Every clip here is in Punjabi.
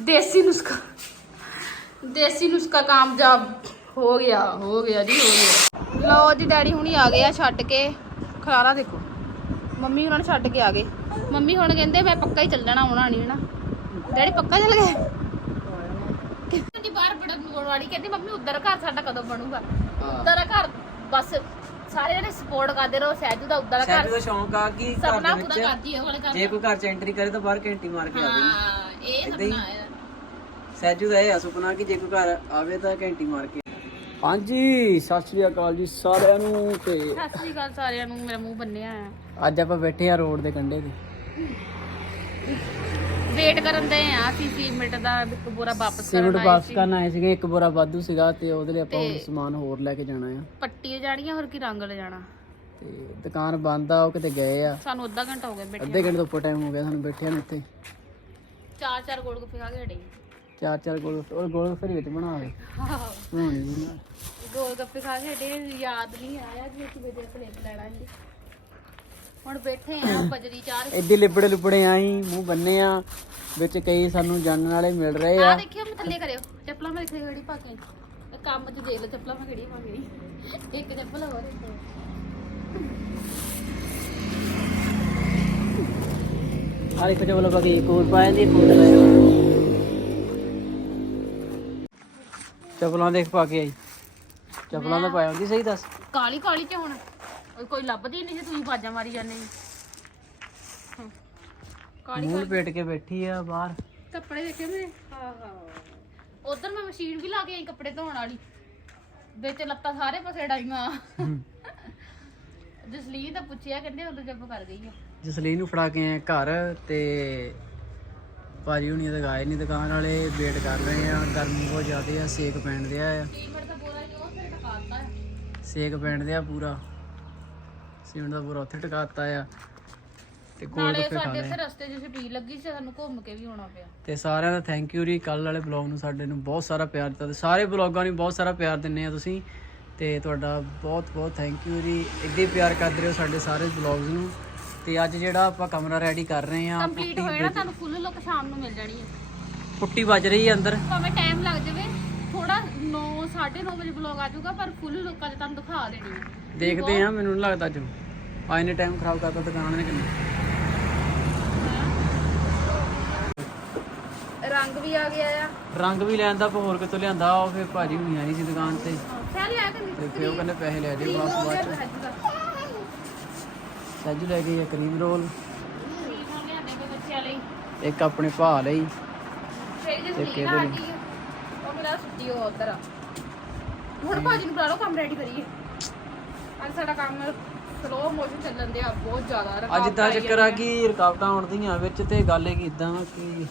ਦੇਸੀ ਨੁਸਖਾ ਦੇਸੀ ਨੁਸਖਾ ਕਾਮਯਾਬ ਹੋ ਗਿਆ ਹੋ ਗਿਆ ਜੀ ਹੋ ਗਿਆ। ਲਓ ਜੀ ਡੈਡੀ ਹੁਣੀ ਆ ਗਏ ਆ ਛੱਡ ਕੇ। ਖਲਾਰਾ ਦੇਖੋ। ਮੰਮੀ ਉਹਨਾਂ ਨੇ ਛੱਡ ਕੇ ਆ ਗਏ। ਮੰਮੀ ਹੁਣ ਕਹਿੰਦੇ ਮੈਂ ਪੱਕਾ ਹੀ ਚੱਲ ਜਾਣਾ ਆਉਣਾ ਨਹੀਂ ਨਾ ਡੈਡੀ ਪੱਕਾ ਚੱਲ ਗਏ ਕਹਿੰਦੀ ਬਾਹਰ ਬੜਨ ਵਾਲੀ ਕਹਿੰਦੀ ਮੰਮੀ ਉਧਰ ਘਰ ਸਾਡਾ ਕਦੋਂ ਬਣੂਗਾ? ਉਧਰ ਘਰ ਬਸ ਸਾਰੇ ਜਣੇ ਸਪੋਰਟ ਕਰਦੇ ਰਹੋ ਸਹਿਜੂ ਦਾ ਉਧਰ ਘਰ। ਦਾ ਸ਼ੌਂਕ ਆ ਕਿ ਘਰ ਸਪਨਾ ਦੇ ਪੂਰਾ ਵਿੱਚ ਕਰਦੀ ਹੈ ਵਾਲੇ ਘਰ ਜੇ ਕੋਈ ਘਰ ਚ ਐਂਟਰੀ ਕਰੇ ਤਾਂ ਬਾਹਰ ਘੰਟੀ ਮਾਰ ਕੇ ਆਵੇ ਹਾਂ ਇਹ। ਸਪਨਾ ਹੈ। ਸੈਜੂ ਦਾ ਇਹ ਆ ਸੁਪਨਾ ਕਿ ਜੇ ਕੋਈ ਘਰ ਆਵੇ ਤਾਂ ਘੰਟੀ ਮਾਰ ਕੇ। ਹਾਂਜੀ ਸਤਿ ਸ਼੍ਰੀ ਅਕਾਲ ਜੀ ਸਾਰਿਆਂ ਨੂੰ ਤੇ ਸਤਿ ਸ੍ਰੀ ਅਕਾਲ ਸਾਰਿਆਂ ਨੂੰ ਮੇਰਾ ਮੂੰਹ ਬੰਨਿਆ ਆ ਅੱਜ ਆਪਾਂ ਬੈਠੇ ਆ ਰੋਡ ਦੇ ਕੰਢੇ ਤੇ। ਵੇਟ ਕਰਨ ਦੇ ਆ ਅਸੀਂ ਸੀਮਿੰਟ ਦਾ ਇੱਕ ਬੋਰਾ ਵਾਪਸ ਸਿਮਟ ਕਰਨ ਆਏ ਵਾਪਸ ਸੀ। ਕਰਨ ਆਏ ਸੀਗੇ ਇੱਕ ਬੋਰਾ ਵਾਧੂ ਸੀਗਾ ਤੇ ਉਹਦੇ ਲਈ ਆਪਾਂ ਤੇ- ਸਮਾਨ ਹੋਰ ਲੈ ਕੇ ਜਾਣਾ ਆ। ਪੱਟੀ ਜਾਣੀਆਂ ਹੋਰ ਕੀ ਰੰਗ ਲੈ ਜਾਣਾ। ਤੇ ਦੁਕਾਨ ਬੰਦ ਆ ਉਹ ਕਿਤੇ ਗਏ ਆ। ਸਾਨੂੰ ਅੱਧਾ ਘੰਟਾ ਹੋ ਗਿਆ ਬੈਠੇ ਅੱਧੇ ਘੰਟੇ ਤੋਂ ਉੱਪਰ ਟਾਈਮ ਹੋ ਗਿਆ ਸਾਨੂੰ ਬੈਠਿਆਂ ਨੂੰ ਇੱਥੇ। ਚਾਰ ਚਾਰ ਗੋਲ ਗੱਪੇ ਖਾ ਕੇ ਹਟੇ। ਚਾਰ ਚਾਰ ਗੋਲ ਉਹ ਗੋਲ ਫਿਰ ਵਿੱਚ ਬਣਾਵੇ ਬਣਾਉਣੀ ਜੀ ਨਾਲ। ਗੋਲ ਗੱਪੇ ਖਾ ਕੇ ਹਟੇ ਯਾਦ ਨਹੀਂ ਆਇਆ ਕਿ ਅਸੀਂ ਪਲੇਟ ਲੈਣਾ ਸੀ। ਹੁਣ ਬੈਠੇ ਆ ਬਜਰੀ ਚਾਰ ਐਡੀ ਲਿਬੜੇ ਲੁਬੜੇ ਆਈ ਮੂੰਹ ਬੰਨੇ ਆ ਵਿੱਚ ਕਈ ਸਾਨੂੰ ਜਾਣਨ ਵਾਲੇ ਮਿਲ ਰਹੇ ਆ। ਆ ਦੇਖਿਓ ਮੈਂ ਥੱਲੇ ਕਰਿਓ। ਚੱਪਲਾਂ ਮੈਂ ਦੇਖੀ ਖੜੀ ਪਾ ਕੇ ਇਹ ਕੰਮ 'ਚ ਦੇਖ ਲਓ ਚੱਪਲਾਂ ਮੈਂ ਕਿਹੜੀ ਪਾ ਕੇ ਇੱਕ ਚੱਪਲ ਹੋਰ। ਇੱਕ ਹਾਲੇ ਕੁਝ ਬੋਲ ਬਾਕੀ ਇੱਕ ਹੋਰ ਪਾਇਆ ਦੀ ਚਪਲਾਂ ਦੇਖ ਪਾ ਕੇ ਆਈ। ਚਪਲਾਂ ਤਾਂ ਪਾਇਆ ਹੁੰਦੀ ਸਹੀ ਦੱਸ। ਕਾਲੀ ਕਾਲੀ ਚ ਹੁਣ? ਉਹ ਕੋਈ ਲੱਭਦੀ ਨਹੀਂ ਸੀ ਤੁਸੀਂ ਬਾਜਾਂ ਮਾਰੀ ਜਾਂਦੇ ਸੀ। ਹਮ। ਕਾਲੀ। ਮੂੰਹ ਕੇ ਬੈਠੀ ਆ ਬਾਹਰ। ਕੱਪੜੇ ਦੇਖੇ ਮੇਰੇ ਹਾਂ ਹਾਂ ਉਧਰ ਮੈਂ ਮਸ਼ੀਨ ਵੀ ਲਾ ਕੇ ਆਈ ਕੱਪੜੇ ਧੋਣ ਵਾਲੀ। ਵਿੱਚ ਲੱਤਾਂ ਸਾਰੇ ਪਾਸੇ ਡਾਈਆਂ। ਜਸਲੀਨ ਤਾਂ ਪੁੱਛਿਆ ਕਹਿੰਦੇ ਉਦੋਂ ਜੱਬ ਕਰ ਗਈ ਆ। ਜਸਲੀਨ ਨੂੰ ਫੜਾ ਕੇ ਆਏ ਘਰ ਤੇ ਭਾਜੀ ਹੁਣੀ ਤਾਂ ਗਾਏ ਨਹੀਂ ਦੁਕਾਨ ਵਾਲੇ ਵੇਟ ਕਰ ਰਹੇ ਆ ਗਰਮੀ ਬਹੁਤ ਜ਼ਿਆਦਾ ਆ ਸੇਕ ਪੈਣ ਦਿਆ ਆ। ਆ ਸੇਕ ਪੈਣ ਦਿਆ ਪੂਰਾ। ਸੀਮੈਂਟ ਦਾ ਪੂਰਾ ਉੱਥੇ ਟਿਕਾਤਾ ਆ। ਤੇ ਨਾਲੇ ਗੱਪੇ ਖਾ ਸਾਡੇ ਲਏ ਰਸਤੇ 'ਚ ਛਬੀਲ ਲੱਗੀ ਸੀ ਸਾਨੂੰ ਘੁੰਮ ਕੇ ਵੀ ਆਉਣਾ ਪਿਆ। ਤੇ ਸਾਰਿਆਂ ਦਾ ਥੈਂਕ ਯੂ ਜੀ ਕੱਲ ਵਾਲੇ ਬਲੌਗ ਨੂੰ ਸਾਡੇ ਨੂੰ ਬਹੁਤ ਸਾਰਾ ਪਿਆਰ ਦਿੱਤਾ ਤੇ ਸਾਰੇ ਬਲੌਗਾਂ ਨੂੰ ਬਹੁਤ ਸਾਰਾ ਪਿਆਰ ਦਿੰਨੇ ਆ ਤੁਸੀਂ। ਤੇ ਤੁਹਾਡਾ ਬਹੁਤ ਬਹੁਤ ਥੈਂਕ ਯੂ ਜੀ। ਇੱਦਾਂ ਹੀ ਪਿਆਰ ਕਰਦੇ ਰਹੋ ਸਾਡੇ ਸਾਰੇ ਬਲੌਗਸ ਨੂੰ। ਤੇ ਅੱਜ ਜਿਹੜਾ ਆਪਾਂ ਕਮਰਾ ਰੈਡੀ ਕਰ ਰਹੇ ਆ ਕੰਪਲੀਟ ਹੋਏ ਨਾ ਤੁਹਾਨੂੰ ਫੁੱਲ ਲੁੱਕ ਸ਼ਾਮ ਨੂੰ ਮਿਲ ਜਾਣੀ ਹੈ। ਪੁੱਟੀ ਵੱਜ ਰਹੀ ਹੈ ਅੰਦਰ। ਭਾਵੇਂ ਟਾਈਮ ਲੱਗ ਜਾਵੇ ਥੋੜਾ 9 9:30 ਵਜੇ ਵਲੌਗ ਆ ਜਾਊਗਾ ਪਰ ਫੁੱਲ ਲੁੱਕ ਅੱਜ ਤੁਹਾਨੂੰ ਦਿਖਾ ਦੇਣੀ ਹੈ। ਦੇਖਦੇ ਆ ਮੈਨੂੰ ਨਹੀਂ ਲੱਗਦਾ ਅੱਜ। ਆਏ ਨੇ ਟਾਈਮ ਖਰਾਬ ਕਰਤਾ ਦੁਕਾਨ ਨੇ ਕਿੰਨਾ। ਰੰਗ ਵੀ ਆ ਗਿਆ ਆ। ਰੰਗ ਵੀ ਲੈਣ ਦਾ ਹੋਰ ਕਿਤੋਂ ਲਿਆਂਦਾ ਉਹ ਫਿਰ ਭਾਜੀ ਹੁਣੀ ਆਣੀ ਸੀ ਦੁਕਾਨ ਤੇ। ਚੱਲ ਆ ਕੇ ਤੇ ਫਿਰ ਉਹ ਕਹਿੰਦੇ ਪੈਸੇ ਲੈ ਜਿਓ ਬਸ ਬਾਅਦ ਚ। ਸੱਜੂ ਲੈ ਗਈ ਆ ਕਰੀਮ ਰੋਲ। ਇੱਕ ਆਪਣੇ ਭਾ ਲਈ। ਤੇ ਕਿਹਦੇ ਨਾ ਲਈ? ਸਾਡੀ ਉਹ ਮੇਰਾ ਸੁੱਤੀ ਉਹ ਉਧਰ ਹੁਣ ਭਾਜੀ ਨੂੰ ਬੁਲਾ ਲਓ ਕੰਮ ਰੈਡੀ ਕਰੀਏ। ਅੱਜ ਸਾਡਾ ਕੰਮ ਸਲੋ ਮੋਸ਼ਨ ਚੱਲਣ ਦਿਆ ਬਹੁਤ ਜ਼ਿਆਦਾ ਅੱਜ ਤਾਂ ਚੱਕਰ ਆ ਕਿ ਰੁਕਾਵਟਾਂ ਆਉਂਦੀਆਂ ਵਿੱਚ ਤੇ ਗੱਲ ਇਹ ਇਦਾਂ ਕਿ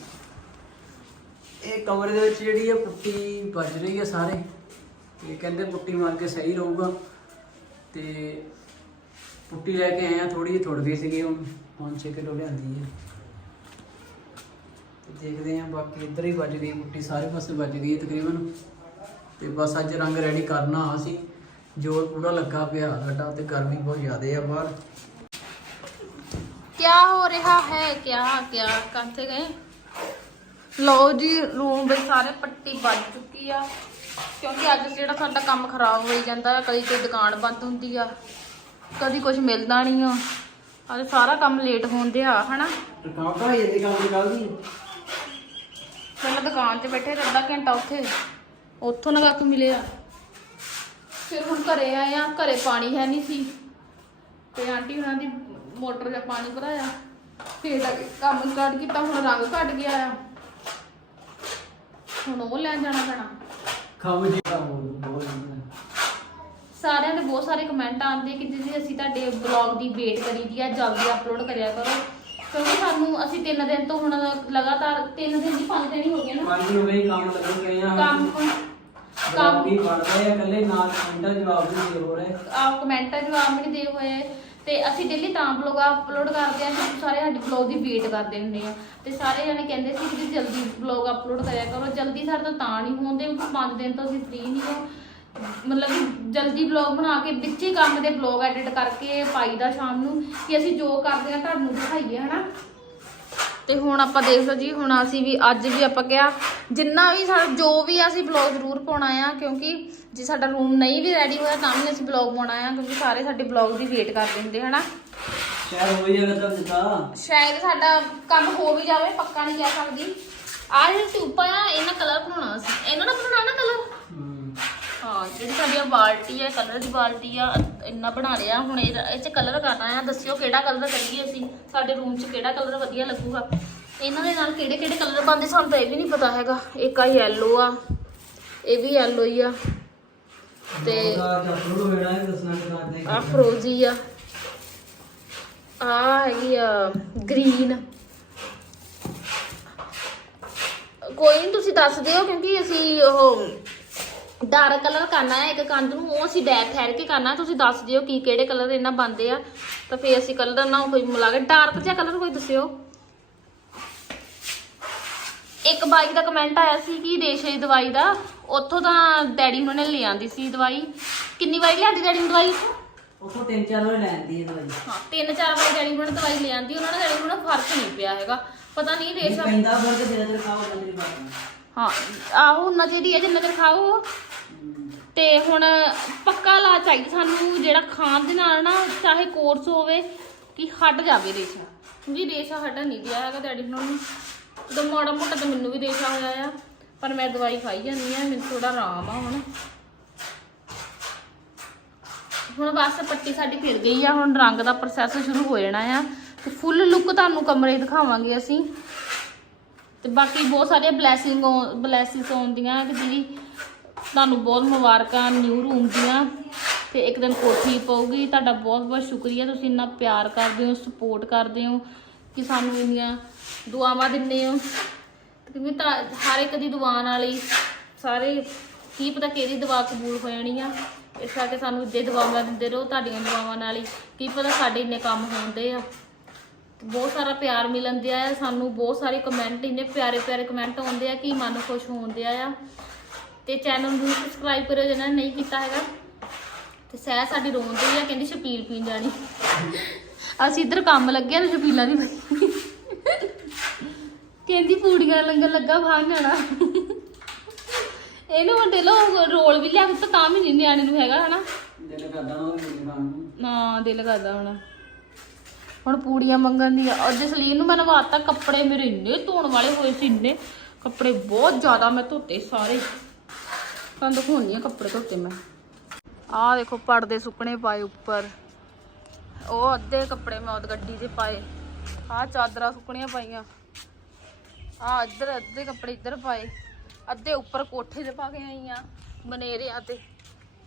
ਇਹ ਕਮਰੇ ਦੇ ਵਿੱਚ ਜਿਹੜੀ ਆ ਪੁੱਟੀ ਵੱਜ ਰਹੀ ਹੈ ਸਾਰੇ ਤੇ ਕਹਿੰਦੇ ਪੁੱਟੀ ਮਾਰ ਕੇ ਸਹੀ ਰਹੂਗਾ। ਤੇ ਪੁੱਟੀ ਲੈ ਕੇ ਆਏ ਆ ਥੋੜੀ ਜਿਹੀ ਥੋੜਦੀ ਸੀਗੀ ਹੁਣ ਹੁਣ 6 ਕਿਲੋ ਲਿਆਂਦੀ ਹੈ ਤੇ ਦੇਖਦੇ ਆ, ਬਾਕੀ ਇੱਧਰ ਹੀ ਵੱਜ ਗਈ ਪੁੱਟੀ ਸਾਰੇ ਪਾਸੇ ਵੱਜ ਗਈ ਤਕਰੀਬਨ। ਤੇ ਬਸ ਅੱਜ ਰੰਗ ਰੈਡੀ ਕਰਨਾ ਸੀ ਜੋਰ ਪੂਰਾ ਲੱਗਾ ਪਿਆ ਸਾਡਾ, ਤੇ ਗਰਮੀ ਬਹੁਤ ਜ਼ਿਆਦਾ ਆ ਬਾਹਰ। ਕੀ ਹੋ ਰਿਹਾ ਹੈ ਕੀ ਕੀ ਕਾਥੇ ਗਏ? ਲਓ ਜੀ, ਰੂਮ ਵਿੱਚ ਸਾਰੇ ਪੱਟੀ ਵੱਜ ਚੁੱਕੀ ਆ, ਕਿਉਂਕਿ ਅੱਜ ਜਿਹੜਾ ਸਾਡਾ ਕੰਮ ਖਰਾਬ ਹੋਈ ਜਾਂਦਾ ਆ ਕਦੀ ਦੁਕਾਨ ਬੰਦ ਹੁੰਦੀ ਆ। ਕਦੀ ਕੁਝ ਮਿਲਦਾ ਨਹੀਂ ਆ। ਅੱਜ ਸਾਰਾ ਕੰਮ ਲੇਟ ਹੋਣ ਹਨਾ? ਜਾਂਦੀ ਕੰਮ ਨਿਕਲਦੀ ਪਹਿਲਾਂ ਦੁਕਾਨ ਤੇ ਬੈਠੇ ਤੇ ਅੱਧਾ ਘੰਟਾ ਉੱਥੇ। ਉੱਥੋਂ ਨਾ ਕੱਖ ਮਿਲਿਆ? ਫਿਰ ਹੁਣ ਘਰੇ ਆਏ ਆ ਘਰੇ ਪਾਣੀ ਹੈ ਨਹੀਂ ਸੀ। ਤੇ ਆਂਟੀ ਉਹਨਾਂ ਦੀ ਮੋਟਰ ਦਾ ਪਾਣੀ ਭਰਾਇਆ। ਫਿਰ ਕੰਮ ਸਟਾਰਟ ਕੀਤਾ ਹੁਣ ਰੰਗ ਘਟ ਗਿਆ ਆ। ਹੁਣ ਉਹ ਲੈਣ ਜਾਣਾ ਪੈਣਾ। ਕੰਮ ਜੀ ਬਹੁਤ ਸਾਰਿਆਂ ਦੇ ਬਹੁਤ ਸਾਰੇ ਕਮੈਂਟ ਆਉਂਦੇ ਕਿ ਦੀਦੀ ਅਸੀਂ ਤੁਹਾਡੇ ਬਲੌਗ ਦੀ ਵੇਟ ਕਰੀ ਦੀ ਆ ਜਲਦੀ ਅਪਲੋਡ ਕਰਿਆ ਕਰੋ। ਕਿਉਂਕਿ ਸਾਨੂੰ ਅਸੀਂ ਤਿੰਨ ਦਿਨ ਤੋਂ ਹੁਣ ਲਗਾਤਾਰ ਤਿੰਨ ਦਿਨ ਦੀ ਪੰਜ ਦਿਨ ਹੀ ਹੋ ਗਏ ਨਾ। ਪੰਜ ਹੋ ਗਏ ਕੰਮ ਲੱਗਣ ਗਏ ਆ। ਕੰਮ ਕੰਮ ਵੀ ਪੜ ਰਹੇ ਆ ਇਕੱਲੇ ਨਾਲ ਕਮੈਂਟਾਂ ਜਵਾਬ ਵੀ ਦੇ ਹੋ ਰਹੇ। ਆਪ ਕਮੈਂਟਾਂ ਜਵਾਬ ਵੀ ਨਹੀਂ ਦੇ ਹੋਏ। ਤੇ ਅਸੀਂ ਡੇਲੀ ਤਾਂ ਬਲੌਗ ਅਪਲੋਡ ਕਰਦੇ ਆ ਕਿ ਸਾਰੇ ਸਾਡੇ ਬਲੌਗ ਦੀ ਵੇਟ ਕਰਦੇ ਹੁੰਦੇ ਆ। ਤੇ ਸਾਰੇ ਜਣੇ ਕਹਿੰਦੇ ਸੀ ਕਿ ਜਲਦੀ ਬਲੌਗ ਅਪਲੋਡ ਕਰਿਆ ਕਰੋ। ਜਲਦੀ ਸਾਡੇ ਤੋਂ ਤਾਂ ਨਹੀਂ ਹੁੰਦੇ ਕਿਉਂਕਿ 5 ਦਿਨ ਤੋਂ ਅਸੀਂ ਫ੍ਰੀ ਨਹੀਂ ਹਾਂ ਮਤਲਬ ਜਲਦੀ ਬਲੌਗ ਬਣਾ ਕੇ ਵਿੱਚ ਹੀ ਕੰਮ ਦੇ ਬਲੌਗ ਐਡਿਟ ਕਰਕੇ ਪਾਈਦਾ ਸ਼ਾਮ ਨੂੰ ਕਿ ਅਸੀਂ ਜੋ ਕਰਦੇ ਆ ਤੁਹਾਨੂੰ ਦਿਖਾਈਏ ਹਨਾ? ਤੇ ਹੁਣ ਆਪਾਂ ਦੇਖ ਲਓ ਜੀ ਹੁਣ ਅਸੀਂ ਵੀ ਅੱਜ ਵੀ ਆਪਾਂ ਕਿਹਾ ਜਿੰਨਾ ਵੀ ਸਾਡਾ ਜੋ ਵੀ ਅਸੀਂ ਬਲੌਗ ਜ਼ਰੂਰ ਪਾਉਣਾ ਆ ਕਿਉਂਕਿ ਜੇ ਸਾਡਾ ਰੂਮ ਨਹੀਂ ਵੀ ਰੈਡੀ ਹੋਇਆ ਤਾਂ ਵੀ ਅਸੀਂ ਬਲੌਗ ਪਾਉਣਾ ਆ ਕਿਉਂਕਿ ਸਾਰੇ ਸਾਡੇ ਬਲੌਗ ਦੀ ਵੇਟ ਕਰਦੇ ਹੁੰਦੇ ਹਨਾ? ਸ਼ਾਇਦ ਹੋ ਜਾਏਗਾ ਤਾਂ ਜਿੱਤਾ ਸ਼ਾਇਦ ਸਾਡਾ ਕੰਮ ਹੋ ਵੀ ਜਾਵੇ ਪੱਕਾ ਨਹੀਂ ਕਹਿ ਸਕਦੀ। ਆਹ ਜਿਹੜੇ ਟਿਊਬਾਂ ਆ ਇਹਨਾਂ ਕਲਰ ਬਣਾਉਣਾ ਸੀ। ਇਹਨਾਂ ਦਾ ਬਣਾਉਣਾ ਨਾ ਕਲਰ ਹਾਂ, ਜਿਹੜੀ ਸਾਡੀ ਆਹ ਬਾਲਟੀ ਹੈ ਕਲਰ ਦੀ ਬਾਲਟੀ ਆ, ਇੰਨਾ ਬਣਾ ਲਿਆ, ਹੁਣ ਇਹ ਇਹ ਚ ਕਲਰ ਕਰਨਾ ਆ, ਦੱਸਿਓ ਕਿਹੜਾ ਕਲਰ ਕਰੀਏ ਅਸੀਂ, ਸਾਡੇ ਰੂਮ 'ਚ ਕਿਹੜਾ ਕਲਰ ਵਧੀਆ ਲੱਗੂਗਾ? ਇਹਨਾਂ ਦੇ ਨਾਲ ਕਿਹੜੇ ਕਿਹੜੇ ਕਲਰ ਬਣਦੇ ਸਾਨੂੰ ਤਾਂ ਇਹ ਵੀ ਨਹੀਂ ਪਤਾ ਹੈਗਾ। ਇੱਕ ਆ ਯੈਲੋ ਆ, ਇਹ ਵੀ ਯੈਲੋ ਹੀ ਆ। ਤੇ ਉਹਦਾ ਹੋਣਾ ਹੈ ਦੱਸਣਾ ਕਿ ਦੇ ਆ ਫਰੋਜ਼ੀ ਆ। ਆ ਹੈਗੀ ਆ ਗ੍ਰੀਨ ਕੋਈ ਨਹੀਂ ਤੁਸੀਂ ਦੱਸ ਦਿਓ ਕਿਉਂਕਿ ਅਸੀਂ ਉਹ ਡਾਰਕ ਕਲਰ ਕਰਨਾ ਹੈ ਇੱਕ ਕੰਧ ਨੂੰ ਉਹ ਅਸੀਂ ਬੈਕ ਠਹਿਰ ਕੇ ਕਰਨਾ ਤੁਸੀਂ ਦੱਸ ਦਿਓ ਕੀ ਕਿਹੜੇ ਕਲਰ ਇਹਨਾਂ ਬੰਦੇ ਆ। ਤਾਂ ਫੇਰ ਅਸੀਂ ਕਲਰ ਨਾ ਕੋਈ ਮਿਲਾ ਕੇ ਡਾਰਕ ਜਿਹਾ ਕਲਰ ਕੋਈ ਦੱਸਿਓ। ਇੱਕ ਬਾਈ ਦਾ ਕਮੈਂਟ ਆਇਆ ਸੀ ਕਿ ਰੇਸ਼ੇ ਦੀ ਦਵਾਈ ਦਾ ਉੱਥੋਂ ਤਾਂ ਡੈਡੀ ਉਹਨਾਂ ਨੇ ਲੈ ਆਂਦੀ ਸੀ ਦਵਾਈ। ਕਿੰਨੀ ਵਾਰੀ ਲਿਆਂਦੀ ਡੈਡੀ ਨੂੰ ਦਵਾਈ? ਉਥੋਂ ਤਿੰਨ ਚਾਰ ਵਾਰ ਲੈਂਦੀ ਹੈ ਦਵਾਈ। ਹਾਂ ਤਿੰਨ ਚਾਰ ਵਾਰੀ ਡੈਡੀ ਨੇ ਦਵਾਈ ਲੈ ਆਂਦੀ ਉਹਨਾਂ ਨੇ ਡੈਡੀ ਨੂੰ ਫ਼ਰਕ ਨਹੀਂ ਪਿਆ ਹੈਗਾ। ਪਤਾ ਨਹੀਂ ਰੇਸ਼ਾ ਪੈਂਦਾ ਫ਼ਰਕ ਜਿਹੜਾ ਤੇਰੇ ਖਾਓ ਬੰਦੇ ਦੀ ਬਾਤ ਹਾਂ, ਆਹੋ ਉਹਨਾਂ ਜਿਹੜੀ ਹੈ ਜਿੰਨਾ ਚਿਰ ਖਾਓ। ਤੇ ਹੁਣ ਪੱਕਾ ਲਾ ਚਾਹੀਦਾ ਸਾਨੂੰ, ਜਿਹੜਾ ਖਾਣ ਦੇ ਨਾਲ ਨਾ, ਚਾਹੇ ਕੋਰਸ ਹੋਵੇ, ਕਿ ਹਟ ਜਾਵੇ ਰੇਸ਼ਾ। ਕਿਉਂਕਿ ਰੇਸ਼ਾ ਹਟਣ ਨਹੀਂ ਗਿਆ ਹੈਗਾ ਡੈਡੀ ਨੂੰ। ਜਦੋਂ ਮਾੜਾ ਮੋਟਾ ਤਾਂ ਮੈਨੂੰ ਵੀ ਰੇਸ਼ਾ ਹੋਇਆ ਆ, ਪਰ ਮੈਂ ਦਵਾਈ ਖਾਈ ਜਾਂਦੀ ਆ, ਮੈਨੂੰ ਥੋੜਾ ਆਰਾਮ ਆ ਹੁਣ। ਹੁਣ ਬਸ ਪੱਟੀ ਸਾਡੀ ਫਿਰ ਗਈ ਆ, ਹੁਣ ਰੰਗ ਦਾ ਪ੍ਰੋਸੈਸ ਸ਼ੁਰੂ ਹੋ ਜਾਣਾ ਆ। ਤੇ ਫੁੱਲ ਲੁੱਕ ਤੁਹਾਨੂੰ ਕਮਰੇ ਦਿਖਾਵਾਂਗੇ ਅਸੀਂ। ਤੇ ਬਾਕੀ ਬਹੁਤ ਸਾਰੀਆਂ ਬਲੇਸਿੰਗ ਬਲੇਸਿੰਗਸ ਆਉਂਦੀਆਂ ਕਿ ਦੀਦੀ ਤੁਹਾਨੂੰ ਬਹੁਤ ਮੁਬਾਰਕਾਂ ਨਿਊ ਰੂਮ ਦੀਆਂ ਤੇ ਇੱਕ ਦਿਨ ਕੋਠੀ ਪਊਗੀ। ਤੁਹਾਡਾ ਬਹੁਤ ਬਹੁਤ ਸ਼ੁਕਰੀਆ। ਤੁਸੀਂ ਇੰਨਾ ਪਿਆਰ ਕਰਦੇ ਹੋ ਸਪੋਰਟ ਕਰਦੇ ਹੋ ਕਿ ਸਾਨੂੰ ਇੰਨੀਆਂ ਦੁਆਵਾਂ ਦਿੰਦੇ ਹੋ। ਕਿਉਂਕਿ ਤਾਂ ਹਰ ਇੱਕ ਦੀ ਦੁਆ ਨਾਲ ਹੀ ਸਾਰੇ ਕੀ ਪਤਾ ਕਿਹਦੀ ਦੁਆ ਕਬੂਲ ਹੋ ਜਾਣੀ ਆ। ਇਸ ਕਰਕੇ ਸਾਨੂੰ ਇੱਦੇ ਦੁਆਵਾਂ ਦਿੰਦੇ ਰਹੋ, ਤੁਹਾਡੀਆਂ ਦੁਆਵਾਂ ਨਾਲ ਹੀ ਕੀ ਪਤਾ ਸਾਡੇ ਇੰਨੇ ਕੰਮ ਹੁੰਦੇ ਆ। ਬਹੁਤ ਸਾਰਾ ਪਿਆਰ ਮਿਲਣ ਦਿਆ ਆ ਸਾਨੂੰ ਬਹੁਤ ਸਾਰੇ ਕਮੈਂਟ ਇੰਨੇ ਪਿਆਰੇ ਪਿਆਰੇ ਕਮੈਂਟ ਆਉਂਦੇ ਆ ਕਿ ਮਨ ਖੁਸ਼ ਹੋਣ ਦਿਆ ਆ। ਤੇ ਚੈਨਲ ਨੂੰ ਸਬਸਕ੍ਰਾਈਬ ਕਰਿਓ ਜਿਹਨਾਂ ਨੇ ਨਹੀਂ ਕੀਤਾ ਹੈਗਾ। ਤੇ ਸਹਿ ਸਾਡੀ ਰੋਂਦੀ ਆ ਕਹਿੰਦੀ ਛਪੀਲ ਪੀਣ ਜਾਣੀ। ਅਸੀਂ ਇੱਧਰ ਕੰਮ ਲੱਗਿਆ ਤੇ ਛਪੀਲਾਂ ਦੀ ਕਹਿੰਦੀ ਪੂੜੀਆਂ ਲੰਗਰ ਲੱਗਾ ਬਾਹਰ ਜਾਣਾ। ਇਹਨੂੰ ਵੱਡੇ ਲੋ ਰੋਲ ਵੀ ਲਿਆ ਤਾਂ ਤਾਂ ਵੀ ਨਹੀਂ ਨਿਆਣੇ ਨੂੰ ਹੈਗਾ ਹਨਾ? ਦਿਲ ਕਰਦਾ ਨਾ ਦਿਲ ਕਰਦਾ ਹੁਣ। ਹੁਣ ਪੂੜੀਆਂ ਮੰਗਣ ਦੀ ਆ। ਅੱਜ ਨੂੰ ਮੈਂ ਨਵਾਤਾ, ਕੱਪੜੇ ਮੇਰੇ ਇੰਨੇ ਧੋਣ ਵਾਲੇ ਹੋਏ ਸੀ, ਇੰਨੇ। ਕੱਪੜੇ ਬਹੁਤ ਜ਼ਿਆਦਾ ਮੈਂ ਧੋਤੇ ਸਾਰੇ। ਤੁਹਾਨੂੰ ਦਿਖਾਉਣੀ ਆ ਕੱਪੜੇ ਧੋਤੇ ਮੈਂ। ਆਹ ਦੇਖੋ, ਪਰਦੇ ਸੁੱਕਣੇ ਪਾਏ ਉੱਪਰ। ਉਹ ਅੱਧੇ ਕੱਪੜੇ ਮੈਂ ਉਹ ਗੱਡੀ 'ਤੇ ਪਾਏ। ਆਹ ਚਾਦਰਾਂ ਸੁੱਕਣੀਆਂ ਪਾਈਆਂ। ਆ ਇੱਧਰ, ਅੱਧੇ ਕੱਪੜੇ ਇੱਧਰ ਪਾਏ। ਅੱਧੇ ਉੱਪਰ ਕੋਠੇ 'ਤੇ ਪਾ ਕੇ ਆਈ ਆ ਬਨੇਰਿਆਂ ਤੇ।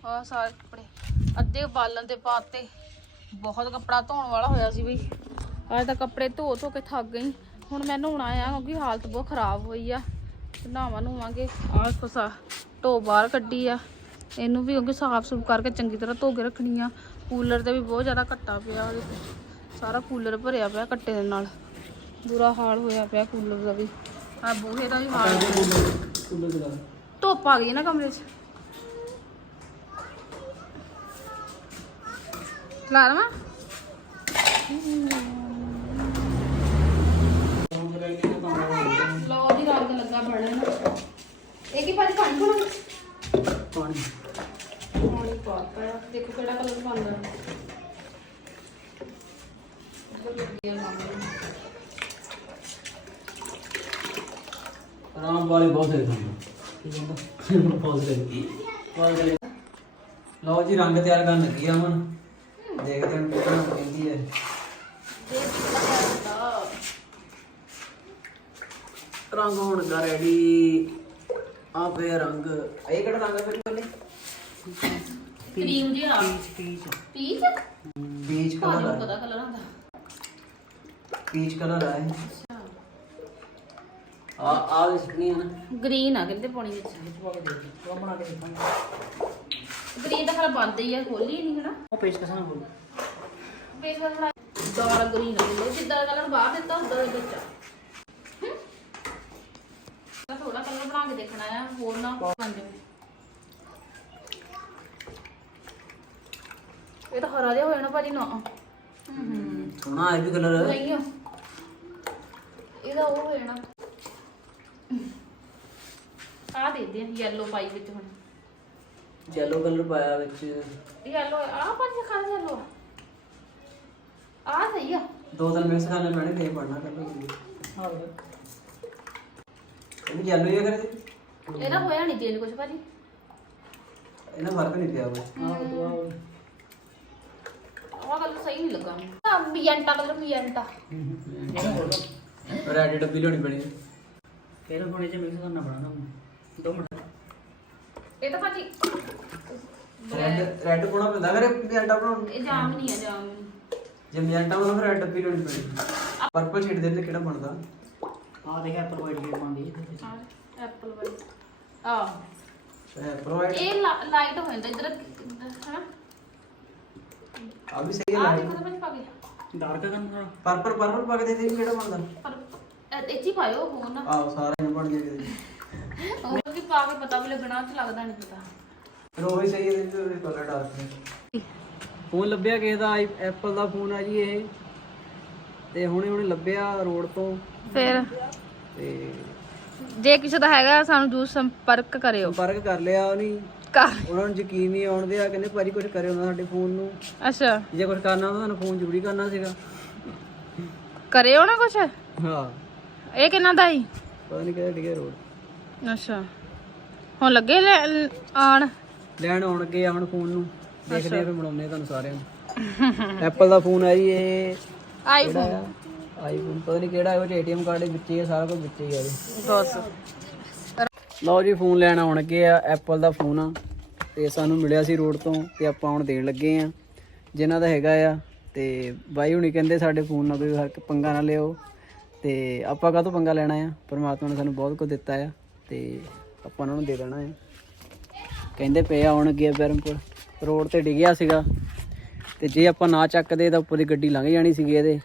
ਆਹ ਸਾਰੇ ਕੱਪੜੇ। ਅੱਧੇ ਬਾਲਣ ਤੇ ਪਾਤੇ। ਬਹੁਤ ਕੱਪੜਾ ਧੋਣ ਵਾਲਾ ਹੋਇਆ ਸੀ ਬਈ ਅੱਜ ਤਾਂ ਕੱਪੜੇ ਧੋ ਧੋ ਕੇ ਥੱਕ ਗਈ। ਹੁਣ ਮੈਂ ਨਹਾਉਣਾ ਆ ਕਿਉਂਕਿ ਹਾਲਤ ਬਹੁਤ ਖਰਾਬ ਹੋਈ ਆ। ਨਹਾਵਾਂ ਨਹਾਵਾਂਗੇ। ਆਹ ਫਸਾ ਢੋ ਬਾਹਰ ਕੱਢੀ ਆ। ਇਹਨੂੰ ਵੀ ਕਿਉਂਕਿ ਸਾਫ਼ ਸੁਫ ਕਰਕੇ ਚੰਗੀ ਤਰ੍ਹਾਂ ਧੋ ਕੇ ਰੱਖਣੀ ਆ। ਕੂਲਰ ਤੇ ਵੀ ਬਹੁਤ ਜ਼ਿਆਦਾ ਘੱਟਾ ਪਿਆ ਸਾਰਾ ਕੂਲਰ ਭਰਿਆ ਪਿਆ ਕੱਟੇ ਦੇ ਨਾਲ। ਬੁਰਾ ਹਾਲ ਹੋਇਆ ਪਿਆ ਕੂਲਰ ਦਾ ਵੀ। ਆ ਬੂਹੇ ਦਾ ਵੀ ਹਾਲ ਧੁੱਪ ਆ ਗਈ ਨਾ ਕਮਰੇ 'ਚ। ਲਾ ਲਵਾਂ ਲੋ ਦੀ ਰੰਗ ਲੱਗਾ ਬਣਨ ਇਹ ਕੀ ਪਾਣੀ ਪਾਣੀ ਪਾਉਣਾ ਪਾਣੀ। ਪਾਣੀ ਪਾਤਾ ਆ। ਦੇਖੋ ਕਿਹੜਾ ਕਲਰ ਬਣਦਾ ਬਹੁਤ ਵਧੀਆ ਲੱਗਦਾ ਆਰਾਮ ਵਾਲੀ ਬਹੁਤ ਹੈ ਤੁਹਾਨੂੰ। ਕੀ ਕਹਿੰਦਾ ਬਹੁਤ ਹੈ ਬਹੁਤ ਹੈ ਲਓ ਜੀ ਰੰਗ ਤਿਆਰ ਕਰਨ ਲੱਗੀ ਆ ਹੁਣ। ਦੇਖਦੇ ਹਾਂ ਕਿਹੜਾ ਕਹਿੰਦੀ ਹੈ। ਰੰਗ ਹੁਣ ਦਾ ਰੈਡੀ ਆ ਪਿਆ ਰੰਗ। ਇਹ ਕਿਹੜਾ ਰੰਗ ਹੈ ਫਿਰ ਕੋਲੇ ਕਰੀਮ ਜਿਹਾ। Peach peach. ਪੀਚ? ਕਲਰ ਤੁਹਾਨੂੰ ਹੈ ਪਤਾ ਕਲਰ ਹੁੰਦਾ ਪੀਚ ਕਲਰ ਹੈ ਆ ਆ ਦਿਸਣੀ ਹੈ ਨਾ। ਗ੍ਰੀਨ ਆ ਕਹਿੰਦੇ ਪਾਣੀ ਵਿੱਚ। ਉਹ ਬਣਾ ਕੇ ਦੇਖਾਂਗੇ। ਗ੍ਰੀਨ ਤਾਂ ਖਰਾ ਬੰਦ ਹੀ ਆ ਖੋਲੀ ਨਹੀਂ ਹਨਾ। ਉਹ ਪੇਜ ਕਸਾਂ ਬੋਲ ਫੇਸ ਵਾਲਾ ਥੋੜਾ ਗ੍ਰੀਨ ਆ ਲੋ ਜਿੱਦਾਂ ਦਾ ਕਲਰ ਬਾਹਰ ਦਿੱਤਾ ਉਦਾਂ ਦਾ ਵਿੱਚ ਆ। ਥੋੜਾ ਕਲਰ ਬਣਾ ਕੇ ਦੇਖਣਾ ਆ ਹੋਰ ਨਾ ਬਣ ਜਾਵੇ ਇਹ ਤਾਂ ਹਰਾ ਜਿਹਾ ਹੋ ਜਾਣਾ ਭਾਜੀ ਨਾ। ਹੂੰ ਸੋਹਣਾ ਹੈ ਵੀ ਕਲਰ ਨਹੀਂ ਆ। ਇਹਦਾ ਉਹ ਹੋ ਜਾਣਾ। ਆ ਦੇ ਦੇ ਯੈਲੋ ਪਾਈ ਵਿੱਚ ਹੁਣ। ਯੈਲੋ ਕਲਰ ਪਾਇਆ ਵਿੱਚ। ਯੈਲੋ ਆ ਪੰਜ ਖਾਸ ਯੈਲੋ ਆ ਸਹੀ ਆ। ਦੋ ਦਿਨ ਮਿਸ ਕਰਨੇ ਪੈਣੇ ਫੇਰ ਪੜਨਾ ਕਰ ਲਓ ਇਹ ਯੈਲੋ ਹੀ ਆ ਕਰੇ ਇਹਦਾ। ਹੋਇਆ ਨਹੀਂ ਤੇਲ ਕੁਛ ਭਾਜੀ? ਇਹਨਾਂ ਫ਼ਰਕ ਨਹੀਂ ਪਿਆ ਕੋਈ ਆਹ ਗੱਲ ਸਹੀ ਨਹੀਂ ਲੱਗਾ ਮੈਨੂੰ। ਆ ਮੀਐਂਟਾ ਕਲਰ ਮੀਐਂਟਾ ਰੈਡ ਡੱਬੀ ਲਿਆਉਣੀ ਪੈਣੀ। ਕਿਹੜਾ ਪਾਣੀ ਚ ਮਿਕਸ ਕਰਨਾ ਪੈਣਾ ਤੁਹਾਨੂੰ? ਦੋ ਮਿੰਟ। ਇਹ ਤਾਂ ਭਾਜੀ ਰੈਡ ਰੈਡ ਪਾਉਣਾ ਪੈਂਦਾ ਕਰੇ ਮਜੈਂਟਾ ਬਣਾਉਣ। ਇਹ ਜਾਮ ਨਹੀਂ ਆ ਜਾਮ ਨਹੀਂ। ਜੇ ਮਜੈਂਟਾ ਬਣਾਉਣਾ ਫਿਰ ਰੈਡ ਪੈਣੀ ਪਰਪਲ ਛੇਡ ਦੇ ਤੇ ਕਿਹੜਾ ਬਣਦਾ? ਆ ਦੇਖ ਐਪਲ ਵਾਈਟ ਗੇਟ ਪਾਉਂਦੀ ਵਿੱਚ ਐਪਲ ਵਾਲੀ ਆ ਪ੍ਰੋਵਾਈਡ ਇਹ ਲਾਈਟ ਹੋ ਜਾਂਦਾ ਇਧਰ ਹਨਾ? ਆ ਵੀ ਸਹੀ ਹੈ ਆ ਲਾਈਟ ਦੇਖੋ ਤਾਂ ਭਾਜੀ ਪਾ ਕੇ। ਡਾਰਕ ਕਰਨਾ ਪਰਪਲ ਪਰਪਲ ਪਾ ਕੇ ਦੇ ਦੇ ਕਿਹੜਾ ਬਣਦਾ? ਪਰ ਇਹ 'ਚ ਹੀ ਪਾਇਓ ਹੋਰ ਨਾ। ਆਹ ਸਾਰਾ ਹੀ ਬਣ ਗਿਆ ਇਹਦੇ। ਹੋਰ ਵੀ ਪਾ ਕੇ ਪਤਾ ਵੀ ਲੱਗਣਾ ਉਹ 'ਚ ਲੱਗਦਾ ਨਹੀਂ ਪਤਾ। ਫਿਰ ਉਹ ਵੀ ਸਹੀ ਹੈ ਇਹਦੇ ਕਲਰ ਡਾਰਕ ਨੇ ਫੋਨ ਲੱਭਿਆ ਕਿਸੇ ਦਾ ਐਪਲ ਦਾ ਫੋਨ ਆ ਜੀ ਇਹ। ਤੇ ਹੁਣੇ ਹੁਣੇ ਲੱਭਿਆ ਰੋਡ ਤੋਂ। ਫਿਰ? ਤੇ ਜੇ ਕਿਸੇ ਦਾ ਹੈਗਾ ਸਾਨੂੰ ਜੂਸ ਸੰਪਰਕ ਕਰਿਓ। ਸੰਪਰਕ ਕਰ ਲਿਆ ਉਹਨੇ। ਕਰ। ਉਹਨਾਂ ਨੂੰ ਯਕੀਨ ਨਹੀਂ ਆਉਂਦੇ ਆ ਕਹਿੰਦੇ ਭਾਜੀ ਕੁਝ ਕਰਿਓ ਨਾ ਸਾਡੇ ਫੋਨ ਨੂੰ। ਅੱਛਾ। ਜੇ ਕੁਝ ਕਰਨਾ ਤਾਂ ਤੁਹਾਨੂੰ ਫੋਨ ਜ਼ਰੂਰੀ ਕਰਨਾ ਸੀਗਾ। ਕਰਿਓ ਨਾ ਕੁਛ? ਹਾਂ। ਇਹ ਕਿੰਨਾ ਦਾ ਹੀ ਪਤਾ ਨਹੀਂ ਕਿਹੜਾ ਡਿਗੇ ਰੋਡ। ਅੱਛਾ। ਹੁਣ ਲੱਗੇ ਲੈ- ਆਣ ਲੈਣ ਆਉਣਗੇ ਹੁਣ ਫੋਨ ਨੂੰ। ਦੇਖਦੇ ਆ ਫਿਰ ਬਣਾਉਂਦੇ ਆ ਤੁਹਾਨੂੰ ਸਾਰਿਆਂ ਨੂੰ। ਐਪਲ ਦਾ ਫੋਨ ਆ ਜੀ ਇਹ। ਆਈਫੋਨ ਆਈਫੋਨ ਪਤਾ ਨਹੀਂ ਕਿਹੜਾ ਉਹ ਏਟੀਐਮ ਕਾਰਡ ਵਿੱਚ ਹੀ ਹੈ ਸਾਰਾ ਕੁਝ ਵਿੱਚ ਹੀ ਹੈ ਜੀ। ਬਸ। ਲਓ ਜੀ ਫੋਨ ਲੈਣ ਆਉਣਗੇ ਆ ਐਪਲ ਦਾ ਫੋਨ ਆ। ਤੇ ਸਾਨੂੰ ਮਿਲਿਆ ਸੀ ਰੋਡ ਤੋਂ ਤੇ ਆਪਾਂ ਹੁਣ ਦੇਣ ਲੱਗੇ ਆ ਜਿਨ੍ਹਾਂ ਦਾ ਹੈਗਾ ਆ ਤੇ ਬਾਈ ਹੁਣੀ ਕਹਿੰਦੇ ਸਾਡੇ ਫੋਨ ਨਾਲ ਕੋਈ ਹਰਕ ਪੰਗਾ ਨਾ ਲਿਓ ਤੇ ਆਪਾਂ ਕਾਹਤੋਂ ਪੰਗਾ ਲੈਣਾ ਆ? ਪਰਮਾਤਮਾ ਨੇ ਸਾਨੂੰ ਬਹੁਤ ਕੁਝ ਦਿੱਤਾ ਆ। ਤੇ ਆਪਾਂ ਉਹਨਾਂ ਨੂੰ ਦੇ ਦੇਣਾ ਆ ਕਹਿੰਦੇ ਪਏ ਆਉਣ ਅੱਗੇ ਬੈਰਮਪੁਰ ਰੋਡ ਤੇ ਡਿੱਗਿਆ ਸੀਗਾ। ਤੇ ਜੇ ਆਪਾਂ ਨਾ ਚੱਕਦੇ ਤਾਂ ਉੱਪਰ ਦੀ ਗੱਡੀ ਲੰਘ ਜਾਣੀ ਸੀਗੀ ਇਹਦੇ।